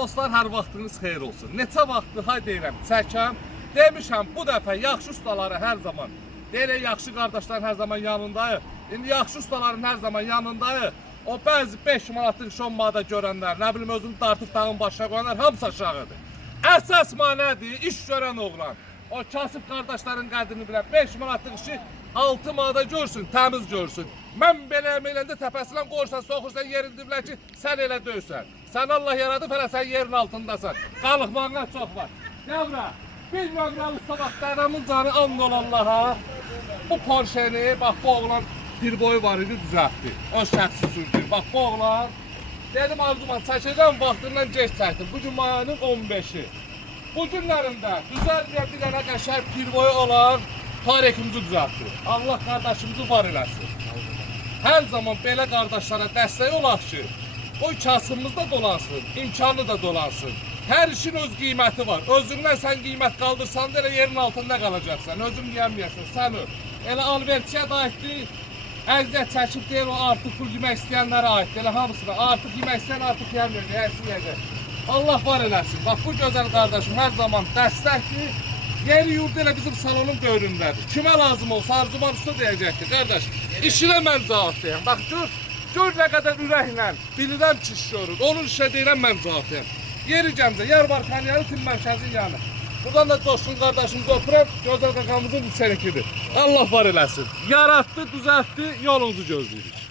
Dostlar, hər vaxtınız xeyir olsun. Neçə vaxtdır hay deyirəm, çəkəm. Demişəm, bu dəfə yaxşı ustaları hər zaman, deyirək yaxşı qardaşların hər zaman yanındayıq. İndi yaxşı ustaların hər zaman yanındayıq. O bəzi 5 manatlıq şommada görənlər, nə bilim özünü dartıb dağın başına qoyanlar hamısı aşağıdır. Əsas manədir, iş görən oğlan. O kasıb qardaşların qədrini bilən 5 manatlıq işi 6 manada görsün, təmiz görsün. Mən belə eləndə təpəsindən qoyursan, soxursan, yerində bilər ki, sən elə döysən. Sən Allah yaradıb, hələ sən yerin altındasan. Qalıqmanına çox var. Yavra, bilməm nə usta bax, dənəmin canı and ol Allaha. Bu Porsche'ni, bax bu oğlan bir boyu var idi, düzəltdi. O şəxsi sürdü. Bax bu oğlan, dedim arzuman, çəkəcəm, vaxtından geç çəkdim. Bugün mayının 15'i. Bu günlərində düzəltməyən bir dənə qəşəng bir boyu olan Tarekimizi düzəltdi. Allah qardaşımızı var eləsin. Hər zaman belə qardaşlara dəstək olaq ki, o kasımızda dolansın, imkanı da dolansın. Hər işin öz qiyməti var. Özündən sən qiymət qaldırsan da elə yerin altında qalacaqsan. Özün yiyəməyəsən, sən öl. Elə alverçiyə də aiddir, əziyyət çəkib deyir, o artıq pul yemək istəyənlərə aiddir. Elə hamısına artıq yemək istəyən artıq yiyəməyəcək, yiyəsin yiyəcək. Allah var eləsin. Bax bu gözəl qardaşım hər zaman dəstəkdir. Yeri yurdu elə bizim salonun böyründədir. Kimə lazım olsa arzuman usta deyəcəkdir. Qardaş, işinə mən cavab deyəm. Bax gör nə qədər ürəklə, bilirəm ki, iş görür. Onun işə deyirəm mən cavab deyəm. Yeri Gəncə, Yarbarikan yanı, Tim mərkəzin yanı. Buradan da Coşqun qardaşımız oturub, gözəl qakamızın içərikidir. Allah var eləsin. Yaratdı, düzəltdi, yolunuzu gözləyirik.